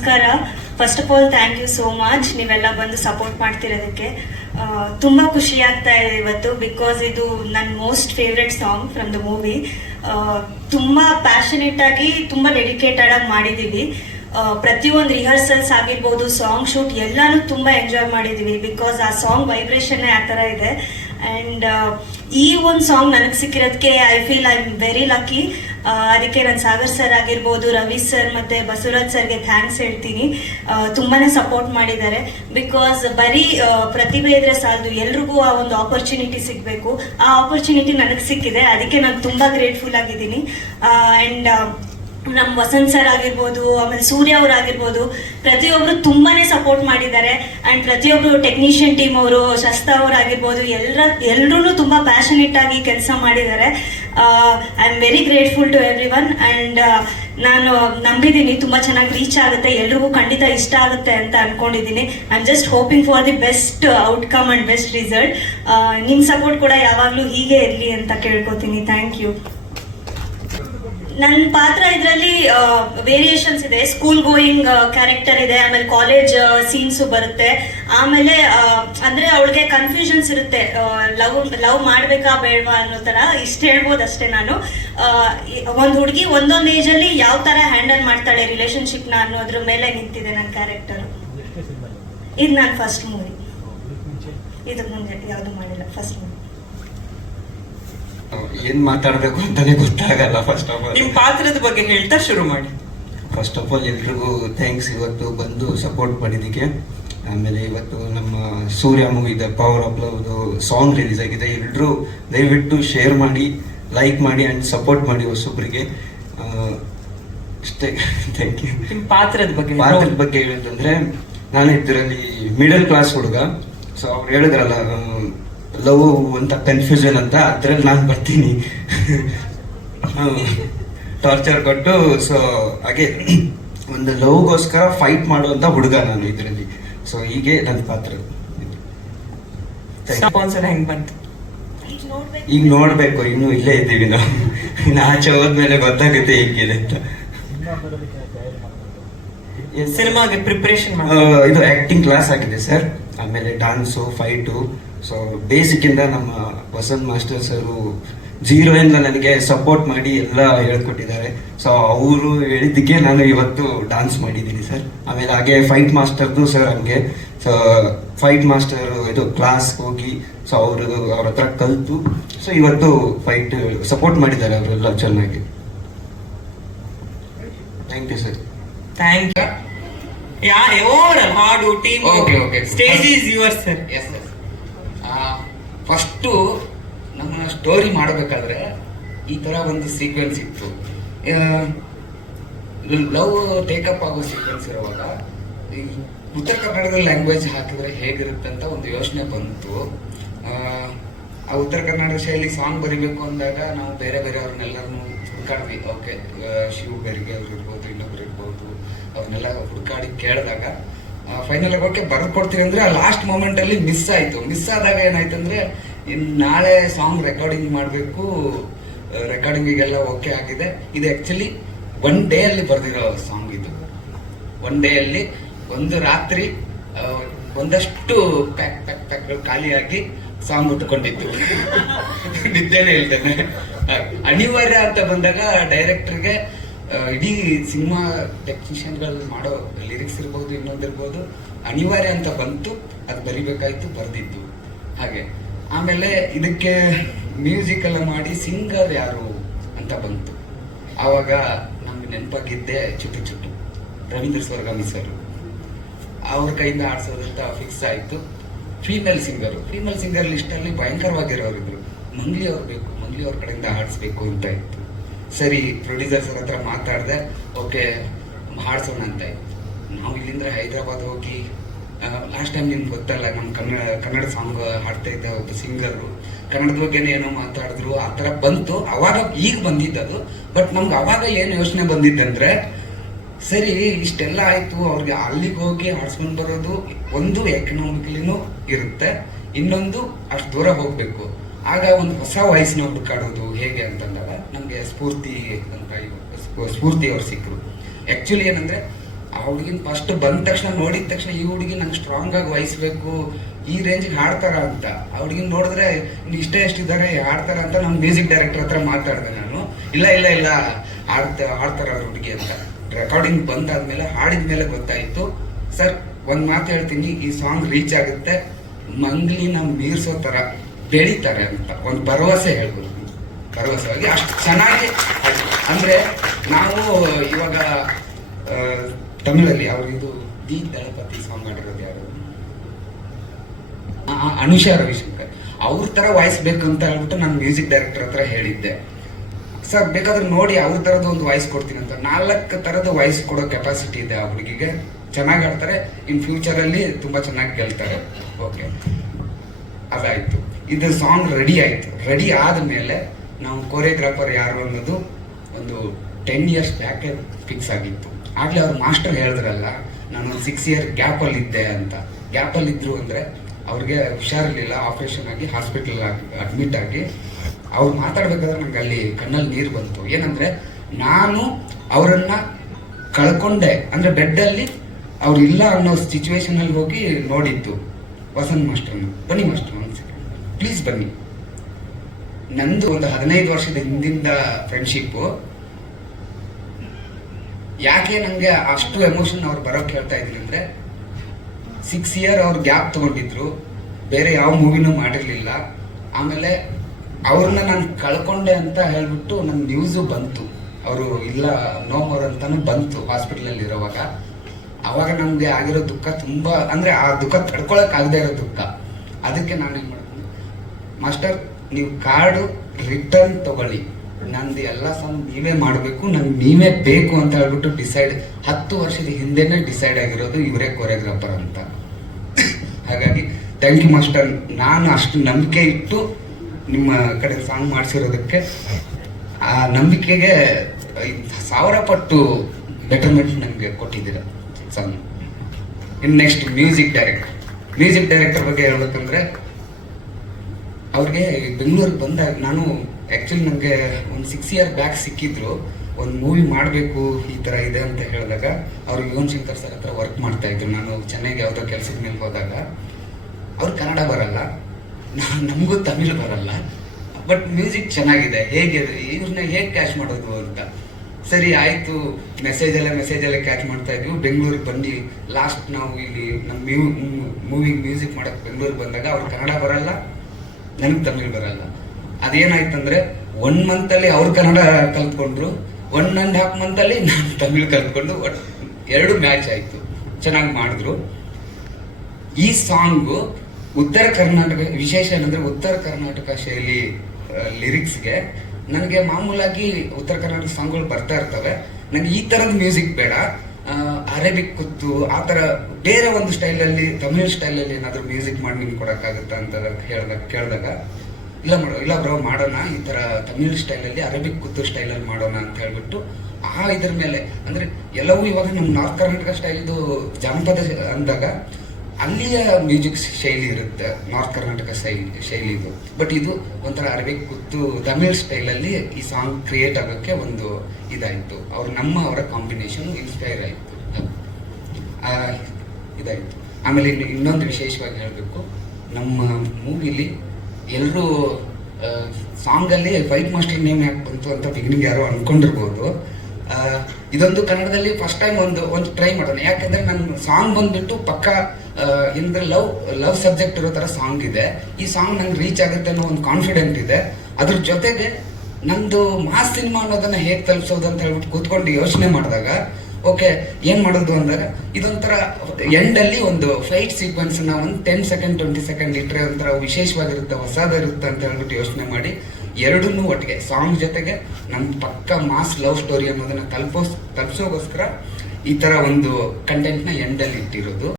ನಮಸ್ಕಾರ. First of all thank you so much ನೀವೆಲ್ಲ ಬಂದು ಸಪೋರ್ಟ್ ಮಾಡ್ತಿರೋದಕ್ಕೆ. ತುಂಬ ಖುಷಿ ಆಗ್ತಾ ಇದೆ ಇವತ್ತು, ಬಿಕಾಸ್ ಇದು ನನ್ನ most favourite song from the movie. ತುಂಬ ಪ್ಯಾಷನೇಟ್ ಆಗಿ ತುಂಬ ಡೆಡಿಕೇಟೆಡ್ ಆಗಿ ಮಾಡಿದ್ದೀವಿ. ಪ್ರತಿಯೊಂದು ರಿಹರ್ಸಲ್ಸ್ ಆಗಿರ್ಬೋದು, ಸಾಂಗ್ ಶೂಟ್ ಎಲ್ಲಾನು ತುಂಬ ಎಂಜಾಯ್ ಮಾಡಿದ್ದೀವಿ. ಬಿಕಾಸ್ ಆ ಸಾಂಗ್ ವೈಬ್ರೇಷನ್ ಆ ಥರ ಇದೆ. ಆ್ಯಂಡ್ ಈ ಒಂದು ಸಾಂಗ್ ನನಗೆ ಸಿಕ್ಕಿರೋದಕ್ಕೆ I feel I am very lucky. ಅದಕ್ಕೆ ನಾನು ಸಾಗರ್ ಸರ್ ಆಗಿರ್ಬೋದು, ರವಿ ಸರ್ ಮತ್ತೆ ಬಸವರಾಜ್ ಸರ್ಗೆ ಥ್ಯಾಂಕ್ಸ್ ಹೇಳ್ತೀನಿ. ತುಂಬಾನೇ ಸಪೋರ್ಟ್ ಮಾಡಿದ್ದಾರೆ. ಬಿಕಾಸ್ ಬರೀ ಪ್ರತಿಭೆ ಇದ್ರೆ ಸಾಲದು, ಎಲ್ರಿಗೂ ಆ ಒಂದು ಆಪರ್ಚುನಿಟಿ ಸಿಗಬೇಕು. ಆ ಆಪರ್ಚುನಿಟಿ ನನಗೆ ಸಿಕ್ಕಿದೆ, ಅದಕ್ಕೆ ನಾನು ತುಂಬಾ ಗ್ರೇಟ್ಫುಲ್ ಆಗಿದ್ದೀನಿ. ಆ್ಯಂಡ್ ನಮ್ಮ ವಸಂತ್ ಸರ್ ಆಗಿರ್ಬೋದು, ಆಮೇಲೆ ಸೂರ್ಯ ಅವ್ರು ಆಗಿರ್ಬೋದು, ಪ್ರತಿಯೊಬ್ರು ತುಂಬಾನೇ ಸಪೋರ್ಟ್ ಮಾಡಿದ್ದಾರೆ. ಅಂಡ್ ಪ್ರತಿಯೊಬ್ರು ಟೆಕ್ನಿಷಿಯನ್ ಟೀಮ್ ಅವರು, ಶಸ್ತಾ ಅವ್ರು ಆಗಿರ್ಬೋದು, ಎಲ್ಲರೂ ತುಂಬಾ ಪ್ಯಾಷನೇಟ್ ಆಗಿ ಕೆಲಸ ಮಾಡಿದ್ದಾರೆ. I am very grateful to everyone. And ನಾನು ನಂಬಿದ್ದೀನಿ ತುಂಬಾ ಚೆನ್ನಾಗಿ ರೀಚ್ ಆಗುತ್ತೆ, ಎಲ್ರಿಗೂ ಖಂಡಿತ ಇಷ್ಟ ಆಗುತ್ತೆ ಅಂತ ಅನ್ಕೊಂಡಿದ್ದೀನಿ. I am just hoping for the best outcome and best result. ನಿಮ್ ಸಪೋರ್ಟ್ ಕೂಡ ಯಾವಾಗ್ಲೂ ಹೀಗೆ ಇರಲಿ ಅಂತ ಕೇಳ್ಕೊತೀನಿ. Thank you. ನನ್ನ ಪಾತ್ರ ಇದರಲ್ಲಿ ವೇರಿಯೇಷನ್ಸ್ ಇದೆ. ಸ್ಕೂಲ್ ಗೋಯಿಂಗ್ ಕ್ಯಾರೆಕ್ಟರ್ ಇದೆ, ಆಮೇಲೆ ಕಾಲೇಜ್ ಸೀನ್ಸು ಬರುತ್ತೆ. ಆಮೇಲೆ ಅಂದ್ರೆ ಅವಳಿಗೆ ಕನ್ಫ್ಯೂಷನ್ಸ್ ಇರುತ್ತೆ, ಲವ್ ಮಾಡ್ಬೇಕಾ ಬೇಡವಾ ಅನ್ನೋ ತರ. ಇಷ್ಟ ಹೇಳ್ಬೋದು ಅಷ್ಟೇ. ನಾನು ಒಂದು ಹುಡುಗಿ ಒಂದೊಂದು ಏಜ್ ಅಲ್ಲಿ ಯಾವ ತರ ಹ್ಯಾಂಡಲ್ ಮಾಡ್ತಾಳೆ ರಿಲೇಶನ್ಶಿಪ್ ನ ಅನ್ನೋದ್ರ ಮೇಲೆ ನಿಂತಿದೆ ನನ್ನ ಕ್ಯಾರೆಕ್ಟರ್. ಇದು ನಾನು ಫಸ್ಟ್ ಮೂವಿ, ಇದಕ್ಕೆ ಮುಂದೆ ಯಾವುದು ಮಾಡಿಲ್ಲ, ಫಸ್ಟ್ ಮೂವಿ. ಏನ್ ಮಾತಾಡ್ಬೇಕು ಅಂತಾನೆ ಗೊತ್ತಾಗಲ್ಲ. ಫಸ್ಟ್ ಆಫ್ ಆಲ್ ನಿಮ್ ಪಾತ್ರದ ಬಗ್ಗೆ ಹೇಳ್ತಾ ಶುರು ಮಾಡಿ. ಫಸ್ಟ್ ಆಫ್ ಆಲ್ ಎಲ್ರಿಗೂ ಥ್ಯಾಂಕ್ಸ್ ಇವತ್ತು ಬಂದು ಸಪೋರ್ಟ್ ಮಾಡಿದ್ದಕ್ಕೆ. ಆಮೇಲೆ ಇವತ್ತು ನಮ್ಮ ಸೂರ್ಯ ಮೂವಿದ power of love song release ಆಗಿದೆ. ಎಲ್ರು ದಯವಿಟ್ಟು ಶೇರ್ ಮಾಡಿ, ಲೈಕ್ ಮಾಡಿ ಅಂಡ್ ಸಪೋರ್ಟ್ ಮಾಡಿ ಹೊಸೊಬ್ರಿಗೆ. ಅಷ್ಟೇ, ಥ್ಯಾಂಕ್ ಯು. ನಿಮ್ ಪಾತ್ರದ ಬಗ್ಗೆ ಹೇಳೋದಂದ್ರೆ, ನಾನು ಇದರಲ್ಲಿ ಮಿಡಲ್ ಕ್ಲಾಸ್ ಹುಡುಗ. ಸೊ ಅವ್ರು ಹೇಳಿದ್ರಲ್ಲ ಲವ್ ಅಂತ ಕನ್ಫ್ಯೂಷನ್ ಅಂತ, ಅದ್ರಲ್ಲಿ ನಾನು ಬರ್ತೀನಿ. ಟಾರ್ಚರ್ ಕೊಟ್ಟು ಸೊ ಹಾಗೆ ಒಂದು ಲವ್ಗೋಸ್ಕರ ಫೈಟ್ ಮಾಡುವಂತ ಹುಡುಗ ನಾನು ಇದರಲ್ಲಿ. ಸೊ ಹೀಗೆ ನನ್ನ ಪಾತ್ರ. ಹೆಂಗ್ ಬಂತು ಈಗ ನೋಡ್ಬೇಕು, ಇನ್ನು ಇಲ್ಲೇ ಇದ್ದೀವಿ ನಾವು. ಇನ್ನು ಆಚೆ ಹೋದ್ಮೇಲೆ ಗೊತ್ತಾಗುತ್ತೆ ಹೇಗಿದೆ ಅಂತ. ಸಿನಿಮಾಗೆ ಪ್ರಿಪರೇಷನ್ ಇದು ಆಕ್ಟಿಂಗ್ ಕ್ಲಾಸ್ ಆಗಿದೆ ಸರ್. ಆಮೇಲೆ ಡಾನ್ಸು, ಫೈಟು. ಸೊ ಬೇಸಿಕ್ ಇಂದ ನಮ್ಮ ವಸಂತ್ ಮಾಸ್ಟರ್ ಸರ್ 0 ಇಂದ ನನಗೆ ಸಪೋರ್ಟ್ ಮಾಡಿ ಎಲ್ಲ ಹೇಳ್ಕೊಟ್ಟಿದ್ದಾರೆ. ಸೊ ಅವರು ಹೇಳಿದ್ದಕ್ಕೆ ನಾನು ಇವತ್ತು ಡಾನ್ಸ್ ಮಾಡಿದ್ದೀನಿ ಸರ್. ಆಮೇಲೆ ಹಾಗೆ ಫೈಟ್ ಮಾಸ್ಟರ್ದು ಸರ್ ಹಂಗೆ. ಸೊ ಫೈಟ್ ಮಾಸ್ಟರ್ ಇದು ಕ್ಲಾಸ್ ಹೋಗಿ ಸೊ ಅವ್ರ ಹತ್ರ ಕಲ್ತು ಸೊ ಇವತ್ತು ಫೈಟ್ ಸಪೋರ್ಟ್ ಮಾಡಿದ್ದಾರೆ ಅವರೆಲ್ಲ ಚೆನ್ನಾಗಿ. Thank you sir. Thank you. ಹಾಡು team stage is your sir. First ನಮ್ಮ ಸ್ಟೋರಿ ಮಾಡಬೇಕಾದ್ರೆ ಈ ಥರ ಒಂದು ಸೀಕ್ವೆನ್ಸ್ ಇತ್ತು. ಲವ್ ಟೇಕಪ್ ಆಗೋ ಸೀಕ್ವೆನ್ಸ್ ಇರುವಾಗ ಈ ಉತ್ತರ ಕನ್ನಡದ ಲ್ಯಾಂಗ್ವೇಜ್ ಹಾಕಿದ್ರೆ ಹೇಗಿರುತ್ತೆ ಅಂತ ಒಂದು ಯೋಚನೆ ಬಂತು. ಆ ಉತ್ತರ ಕನ್ನಡ ಶೈಲಿ ಸಾಂಗ್ ಬರಿಬೇಕು ಅಂದಾಗ ನಾವು ಬೇರೆ ಅವ್ರನ್ನೆಲ್ಲರನ್ನು ಹುಡುಕಾಡ್ವಿ. ಓಕೆ, ಶಿವ್ ಬೆರಿಗೆ ಅವ್ರು ಇರ್ಬೋದು, ಇನ್ನೊಬ್ರು ಇರ್ಬೋದು, ಅವ್ರನ್ನೆಲ್ಲ ಹುಡುಕಾಡಿ ಕೇಳಿದಾಗ ಫೈನಲ್ ಆಗೋಕೆ ಬರೆದು ಕೊಡ್ತೀವಿ ಅಂದ್ರೆ ಆ ಲಾಸ್ಟ್ ಮೂಮೆಂಟ್ ಅಲ್ಲಿ ಮಿಸ್ ಆಯ್ತು. ಮಿಸ್ ಆದಾಗ ಏನಾಯ್ತು ಅಂದ್ರೆ, ನಾಳೆ ಸಾಂಗ್ ರೆಕಾರ್ಡಿಂಗ್ ಮಾಡಬೇಕು, ರೆಕಾರ್ಡಿಂಗಿಗೆಲ್ಲ ಓಕೆ ಆಗಿದೆ. ಇದು ಆಕ್ಚುಲಿ 1 ಡೇ ಅಲ್ಲಿ ಬರ್ದಿರೋ ಸಾಂಗ್. ಇದು 1 ಡೇ ಅಲ್ಲಿ ಒಂದು ರಾತ್ರಿ ಒಂದಷ್ಟು ಪ್ಯಾಕ್ ಖಾಲಿಯಾಗಿ ಸಾಂಗ್ ಉಟ್ಕೊಂಡಿತ್ತು. ನಿದ್ದೆನೇ ಹೇಳ್ತೇನೆ. ಅನಿವಾರ್ಯ ಅಂತ ಬಂದಾಗ ಡೈರೆಕ್ಟರ್ಗೆ ಇಡೀ ಸಿನಿಮಾ ಟೆಕ್ನಿಷಿಯನ್ಗಳು ಮಾಡೋ ಲಿರಿಕ್ಸ್ ಇರ್ಬೋದು, ಇನ್ನೊಂದಿರ್ಬೋದು, ಅನಿವಾರ್ಯ ಅಂತ ಬಂತು. ಅದು ಬರಿಬೇಕಾಯ್ತು, ಬರ್ದಿದ್ದು ಹಾಗೆ. ಆಮೇಲೆ ಇದಕ್ಕೆ ಮ್ಯೂಸಿಕ್ ಎಲ್ಲ ಮಾಡಿ ಸಿಂಗರ್ ಯಾರು ಅಂತ ಬಂತು. ಆವಾಗ ನಮ್ಗೆ ನೆನಪಾಗಿದ್ದೆ ಚುಟ್ಟು ರವೀಂದ್ರ ಸ್ವರ್ಗಾಮಿ ಸರ್. ಅವ್ರ ಕೈಯಿಂದ ಆಡ್ಸೋದಂತ ಫಿಕ್ಸ್ ಆಯ್ತು. ಫೀಮೇಲ್ ಸಿಂಗರ್ ಲಿಸ್ಟ್ ಅಲ್ಲಿ ಭಯಂಕರವಾಗಿರೋರಿದ್ರು. ಮಂಗ್ಲಿ ಅವ್ರು ಬೇಕು, ಮಂಗ್ಲಿ ಅವ್ರ ಕಡೆಯಿಂದ ಹಾಡಿಸ್ಬೇಕು ಅಂತ ಇತ್ತು. ಸರಿ, ಪ್ರೊಡ್ಯೂಸರ್ ಸರ್ ಹತ್ರ ಮಾತಾಡಿದೆ. ಓಕೆ, ಹಾಡ್ಸೋಣ ಅಂತ ಇತ್ತು. ನಾವು ಇಲ್ಲಿಂದ ಹೈದರಾಬಾದ್ ಹೋಗಿ, ಲಾಸ್ಟ್ ಟೈಮ್ ನಿಮ್ಗೆ ಗೊತ್ತಲ್ಲ, ನಮ್ಮ ಕನ್ನಡ ಸಾಂಗ್ ಹಾಡ್ತಾ ಇದ್ದ ಒಬ್ಬ ಸಿಂಗರು ಕನ್ನಡದ ಬಗ್ಗೆನೇ ಏನೋ ಮಾತಾಡಿದ್ರು. ಆ ಥರ ಬಂತು. ಅವಾಗ ಈಗ ಬಂದಿದ್ದದು. ಬಟ್ ನಮ್ಗೆ ಅವಾಗ ಏನು ಯೋಚನೆ ಬಂದಿದ್ದಂದ್ರೆ, ಸರಿ ಇಷ್ಟೆಲ್ಲ ಆಯ್ತು, ಅವ್ರಿಗೆ ಅಲ್ಲಿಗೆ ಹೋಗಿ ಹಾಡ್ಸ್ಕೊಂಡು ಬರೋದು ಒಂದು ಎಕನಾಮಿಕಲಿನೂ ಇರುತ್ತೆ, ಇನ್ನೊಂದು ಅಷ್ಟು ದೂರ ಹೋಗ್ಬೇಕು. ಆಗ ಒಂದು ಹೊಸ ವಾಯ್ಸ್ನ ಹುಡುಕಾಡೋದು ಹೇಗೆ ಅಂತಂದಾಗ ನಮಗೆ ಸ್ಫೂರ್ತಿ ಅವ್ರು ಸಿಕ್ಕರು. ಆಕ್ಚುಲಿ ಏನಂದ್ರೆ, ಆ ಹುಡುಗಿನ ಫಸ್ಟ್ ಬಂದ ತಕ್ಷಣ ನೋಡಿದ ತಕ್ಷಣ ಈ ಹುಡುಗಿ ನಂಗೆ ಸ್ಟ್ರಾಂಗ್ ಆಗಿ ವಹಿಸ್ಬೇಕು, ಈ ರೇಂಜ್ಗೆ ಹಾಡ್ತಾರ ಅಂತ. ಆ ಹುಡುಗಿನ ನೋಡಿದ್ರೆ ಇಷ್ಟೇ ಎಷ್ಟಿದ್ದಾರೆ ಹಾಡ್ತಾರ ಅಂತ ನಮ್ಮ ಮ್ಯೂಸಿಕ್ ಡೈರೆಕ್ಟರ್ ಹತ್ರ ಮಾತಾಡಿದೆ ನಾನು. ಇಲ್ಲ ಹಾಡ್ತಾರ ಅವ್ರ ಹುಡುಗಿ ಅಂತ. ರೆಕಾರ್ಡಿಂಗ್ ಬಂದಾದ್ಮೇಲೆ ಹಾಡಿದ್ಮೇಲೆ ಗೊತ್ತಾಯ್ತು. ಸರ್ ಒಂದ್ ಮಾತು ಹೇಳ್ತೀನಿ, ಈ ಸಾಂಗ್ ರೀಚ್ ಆಗುತ್ತೆ, ಮಂಗ್ಲಿನ ಮೀರ್ಸೋ ತರ ಬೆಳೀತಾರೆ ಅಂತ ಒಂದು ಭರವಸೆ ಹೇಳ್ಬೋದು. ಭರವಸೆಯಾಗಿ ಅಷ್ಟು ಚೆನ್ನಾಗಿ ಅಂದ್ರೆ ನಾವು ಇವಾಗ ತಮಿಳಲ್ಲಿ ಅವ್ರು ಇದು ದಿ ದಳಪತಿ ಸಾಂಗ್ ಮಾಡಿರೋದು ಯಾರು, ಅನುಷಾ ರವಿಶಂಕರ್, ಅವ್ರ ತರ ವಾಯ್ಸ್ ಬೇಕು ಅಂತ ಹೇಳ್ಬಿಟ್ಟು ನಾನು ಮ್ಯೂಸಿಕ್ ಡೈರೆಕ್ಟರ್ ಹತ್ರ ಹೇಳಿದ್ದೆ. ಸರ್ ಬೇಕಾದ್ರೆ ನೋಡಿ ಅವ್ರ ತರದ ಒಂದು ವಾಯ್ಸ್ ಕೊಡ್ತೀನಿ ಅಂತ. 4 ತರದ ವಾಯ್ಸ್ ಕೊಡೋ ಕೆಪಾಸಿಟಿ ಇದೆ ಆ ಹುಡುಗಿಗೆ. ಚೆನ್ನಾಗಿ ಆಡ್ತಾರೆ, ಇನ್ ಫ್ಯೂಚರ್ ಅಲ್ಲಿ ತುಂಬಾ ಚೆನ್ನಾಗಿ ಗೆಲ್ತಾರೆ. ಓಕೆ, ಅದಾಯ್ತು. ಇದು ಸಾಂಗ್ ರೆಡಿ ಆಯ್ತು. ರೆಡಿ ಆದ್ಮೇಲೆ ನಾವು ಕೋರಿಯೋಗ್ರಾಫರ್ ಯಾರು ಅನ್ನೋದು ಒಂದು 10 years ಬ್ಯಾಕ್ ಫಿಕ್ಸ್ ಆಗಿತ್ತು. ಆಗ್ಲೇ ಅವ್ರ ಮಾಸ್ಟರ್ ಹೇಳಿದ್ರಲ್ಲ, ನಾನು 6 year ಗ್ಯಾಪ್ ಅಲ್ಲಿ ಇದ್ದೆ ಅಂತ. ಗ್ಯಾಪ್ ಅಲ್ಲಿ ಇದ್ರು ಅಂದ್ರೆ ಅವ್ರಿಗೆ ಹುಷಾರಿರ್ಲಿಲ್ಲ, ಆಪರೇಷನ್ ಆಗಿ ಹಾಸ್ಪಿಟಲ್ ಅಡ್ಮಿಟ್ ಆಗಿ ಅವ್ರು ಮಾತಾಡ್ಬೇಕಾದ್ರೆ ನಂಗೆ ಅಲ್ಲಿ ಕಣ್ಣಲ್ಲಿ ನೀರು ಬಂತು. ಏನಂದ್ರೆ ನಾನು ಅವರನ್ನ ಕಳ್ಕೊಂಡೆ, ಅಂದ್ರೆ ಬೆಡ್ ಅಲ್ಲಿ ಅವ್ರು ಇಲ್ಲ ಅನ್ನೋ ಸಿಚುವೇಶನ್ ಅಲ್ಲಿ ಹೋಗಿ ನೋಡಿದ್ದು ವಸಂತ್ ಮಾಸ್ಟರ್ನ. ಬನ್ನಿ ಮಾಸ್ಟರ್ ಒಂದು ಸೆಕೆಂಡ್ ಪ್ಲೀಸ್ ಬನ್ನಿ. ನಂದು ಒಂದು 15 ವರ್ಷದ ಹಿಂದಿಂದ ಫ್ರೆಂಡ್ಶಿಪ್. ಯಾಕೆ ನಂಗೆ ಅಷ್ಟು ಎಮೋಷನ್ ಅವ್ರು ಬರೋಕ್ ಹೇಳ್ತಾ ಇದೀನಿ ಅಂದ್ರೆ 6 year ಅವ್ರು ಗ್ಯಾಪ್ ತಗೊಂಡಿದ್ರು, ಬೇರೆ ಯಾವ ಮೂವಿನೂ ಮಾಡಿರ್ಲಿಲ್ಲ. ಆಮೇಲೆ ಅವ್ರನ್ನ ನಾನು ಕಳ್ಕೊಂಡೆ ಅಂತ ಹೇಳ್ಬಿಟ್ಟು ನನ್ ನ್ಯೂಸು ಬಂತು, ಅವರು ಇಲ್ಲ ನೋ ಮೋರ್ ಅಂತಾನು ಬಂತು ಹಾಸ್ಪಿಟಲ್ ಅಲ್ಲಿ ಇರೋವಾಗ. ಅವಾಗ ನಮ್ಗೆ ಆಗಿರೋ ದುಃಖ ತುಂಬಾ, ಅಂದ್ರೆ ಆ ದುಃಖ ತಡ್ಕೊಳಕ್ ಆಗದೆ ಇರೋ ದುಃಖ. ಅದಕ್ಕೆ ನಾನು ಏನ್ ಮಾಡ್ತೀನಿ, ಮಾಸ್ಟರ್ ನೀವು ಕಾರ್ಡು ರಿಟರ್ನ್ ತಗೊಳ್ಳಿ, ನಂದು ಎಲ್ಲ ಸಾಂಗ್ ನೀವೇ ಮಾಡಬೇಕು, ನಂಗೆ ನೀವೇ ಬೇಕು ಅಂತ ಹೇಳ್ಬಿಟ್ಟು ಡಿಸೈಡ್ 10 ವರ್ಷದ ಹಿಂದೆನೆ ಡಿಸೈಡ್ ಆಗಿರೋದು ಇವರೇ ಕೊರಿಯೋಗ್ರಾಫರ್ ಅಂತ. ಹಾಗಾಗಿ ಥ್ಯಾಂಕ್ ಯು ಮಾಸ್ಟರ್. ನಾನು ಅಷ್ಟು ನಂಬಿಕೆ ಇಟ್ಟು ನಿಮ್ಮ ಕಡೆ ಸಾಂಗ್ ಮಾಡಿಸಿರೋದಕ್ಕೆ, ಆ ನಂಬಿಕೆಗೆ 1000 ಪಟ್ಟು ಬೆಟರ್ಮೆಂಟ್ ನಮಗೆ ಕೊಟ್ಟಿದ್ದೀರ ಸಾಂಗ್. ಇನ್ನು ನೆಕ್ಸ್ಟ್ ಮ್ಯೂಸಿಕ್ ಡೈರೆಕ್ಟರ್ ಬಗ್ಗೆ ಹೇಳ್ಬೇಕಂದ್ರೆ, ಅವ್ರಿಗೆ ಬೆಂಗಳೂರಿಗೆ ಬಂದಾಗ ನಾನು ಆಕ್ಚುಲಿ ನನಗೆ ಒಂದು 6 year ಬ್ಯಾಕ್ ಸಿಕ್ಕಿದ್ರು. ಒಂದು ಮೂವಿ ಮಾಡಬೇಕು ಈ ಥರ ಇದೆ ಅಂತ ಹೇಳಿದಾಗ ಅವ್ರು ಯುವನ್ ಶಂಕರ್ ಸರ್ ಹತ್ರ ವರ್ಕ್ ಮಾಡ್ತಾ ಇದ್ರು. ನಾನು ಚೆನ್ನೈಗೆ ಯಾವುದೋ ಕೆಲಸದ ಮೇಲೆ ಹೋದಾಗ, ಅವ್ರು ಕನ್ನಡ ಬರಲ್ಲ, ನಮಗೂ ತಮಿಳು ಬರಲ್ಲ, ಬಟ್ ಮ್ಯೂಸಿಕ್ ಚೆನ್ನಾಗಿದೆ, ಹೇಗೆ ಇವ್ರನ್ನ ಹೇಗೆ ಕ್ಯಾಚ್ ಮಾಡೋದು ಅಂತ. ಸರಿ ಆಯ್ತು, ಮೆಸೇಜಲ್ಲೇ ಕ್ಯಾಚ್ ಮಾಡ್ತಾ ಇದ್ವಿ. ಬೆಂಗಳೂರಿಗೆ ಬಂದು ಲಾಸ್ಟ್ ನಾವು ಇಲ್ಲಿ ನಮ್ಮ ಮೂವಿಗೆ ಮ್ಯೂಸಿಕ್ ಮಾಡಕ್ಕೆ ಬೆಂಗಳೂರಿಗೆ ಬಂದಾಗ ಅವ್ರು ಕನ್ನಡ ಬರಲ್ಲ, ನನಗೆ ತಮಿಳು ಬರಲ್ಲ. ಅದೇನಾಯ್ತಂದ್ರೆ 1 month ಅಲ್ಲಿ ಅವ್ರು ಕನ್ನಡ ಕಲ್ತ್ಕೊಂಡ್ರು, 1.5 month ಅಲ್ಲಿ ನಾನು ತಮಿಳು ಕಲ್ತ್ಕೊಂಡು 2 ಮ್ಯಾಚ್ ಆಯ್ತು. ಚೆನ್ನಾಗಿ ಮಾಡಿದ್ರು. ಈ ಸಾಂಗು ಉತ್ತರ ಕರ್ನಾಟಕ ವಿಶೇಷ ಏನಂದ್ರೆ ಉತ್ತರ ಕರ್ನಾಟಕ ಶೈಲಿ ಲಿರಿಕ್ಸ್ಗೆ ನನಗೆ ಮಾಮೂಲಾಗಿ ಉತ್ತರ ಕರ್ನಾಟಕ ಸಾಂಗ್ಗಳು ಬರ್ತಾ ಇರ್ತವೆ. ನನಗೆ ಈ ತರದ ಮ್ಯೂಸಿಕ್ ಬೇಡ, ಅರೇಬಿಕ್ ಕುತ್ತು ಆ ತರ ಬೇರೆ ಒಂದು ಸ್ಟೈಲಲ್ಲಿ, ತಮಿಳ್ ಸ್ಟೈಲಲ್ಲಿ ಏನಾದ್ರು ಮ್ಯೂಸಿಕ್ ಮಾಡಿ ನಿಮ್ಗೆ ಕೊಡಕ್ಕಾಗುತ್ತಾ ಅಂತ ಕೇಳಿದಾಗ ಇಲ್ಲ ಬ್ರೋ ಮಾಡೋಣ, ಈ ತರ ತಮಿಳ್ ಸ್ಟೈಲಲ್ಲಿ ಅರೇಬಿಕ್ ಕುತ್ತು ಸ್ಟೈಲಲ್ಲಿ ಮಾಡೋಣ ಅಂತ ಹೇಳ್ಬಿಟ್ಟು ಇದ್ರ ಮೇಲೆ, ಅಂದ್ರೆ ಎಲ್ಲವೂ ಇವಾಗ ನಮ್ಮ ನಾರ್ತ್ ಕರ್ನಾಟಕ ಸ್ಟೈಲ್ ಇದು ಜಾನಪದ ಅಂದಾಗ ಅಲ್ಲಿಯ ಮ್ಯೂಸಿಕ್ ಶೈಲಿ ಇರುತ್ತೆ, ನಾರ್ತ್ ಕರ್ನಾಟಕ ಶೈಲಿ ಇದು. ಬಟ್ ಇದು ಒಂಥರ ಅರೇಬಿಕ್ ಕುತ್ತು ತಮಿಳ್ ಸ್ಟೈಲಲ್ಲಿ ಈ ಸಾಂಗ್ ಕ್ರಿಯೇಟ್ ಆಗೋಕ್ಕೆ ಒಂದು ಇದಾಯ್ತು. ಅವರ ಕಾಂಬಿನೇಷನ್ ಇನ್ಸ್ಪೈರ್ ಆಯ್ತು, ಇದಾಯ್ತು. ಆಮೇಲೆ ಇನ್ನೊಂದು ವಿಶೇಷವಾಗಿ ಹೇಳಬೇಕು, ನಮ್ಮ ಮೂವಿಲಿ ಎಲ್ಲರೂ ಸಾಂಗಲ್ಲಿ ಫೈಟ್ ಮಾಸ್ಟರ್ ನೇಮ್ ಯಾಕೆ ಬಂತು ಅಂತ ಬಿಗಿನಿಂಗ್ ಯಾರೋ ಅನ್ಕೊಂಡಿರ್ಬೋದು. ಇದೊಂದು ಕನ್ನಡದಲ್ಲಿ ಫಸ್ಟ್ ಟೈಮ್ ಒಂದು ಟ್ರೈ ಮಾಡೋಣ. ಯಾಕಂದ್ರೆ ನನ್ನ ಸಾಂಗ್ ಬಂದ್ಬಿಟ್ಟು ಪಕ್ಕ ಏನಂದ್ರೆ ಲವ್ ಸಬ್ಜೆಕ್ಟ್ ಇರೋ ತರ ಸಾಂಗ್ ಇದೆ. ಈ ಸಾಂಗ್ ನಂಗೆ ರೀಚ್ ಆಗುತ್ತೆ ಅನ್ನೋ ಒಂದು ಕಾನ್ಫಿಡೆಂಟ್ ಇದೆ. ಅದ್ರ ಜೊತೆಗೆ ನಂದು ಮಾಸ್ ಸಿನಿಮಾ ಅನ್ನೋದನ್ನ ಹೇಗೆ ತಲುಪಿಸೋದು ಅಂತ ಹೇಳ್ಬಿಟ್ಟು ಕೂತ್ಕೊಂಡು ಯೋಚನೆ ಮಾಡಿದಾಗ, ಓಕೆ ಏನ್ ಮಾಡೋದು ಅಂದಾಗ ಇದೊಂಥರ ಎಂಡ್ ಅಲ್ಲಿ ಒಂದು ಫೈಟ್ ಸೀಕ್ವೆನ್ಸ್ ನ ಒಂದು 10 seconds 20 seconds ಇಟ್ರೆ ಒಂಥರ ವಿಶೇಷವಾಗಿರುತ್ತೆ, ಹೊಸದಿರುತ್ತೆ ಅಂತ ಹೇಳ್ಬಿಟ್ಟು ಯೋಚನೆ ಮಾಡಿ ಎರಡನ್ನೂ ಒಟ್ಟಿಗೆ ಸಾಂಗ್ ಜೊತೆಗೆ ನಮ್ ಪಕ್ಕ ಮಾಸ್ ಲವ್ ಸ್ಟೋರಿ ಅನ್ನೋದನ್ನ ತಲುಪಿಸೋಗೋಸ್ಕರ ಈ ತರ ಒಂದು ಕಂಟೆಂಟ್ ನ ಎಂಡ್ ಅಲ್ಲಿ ಇಟ್ಟಿರೋದು.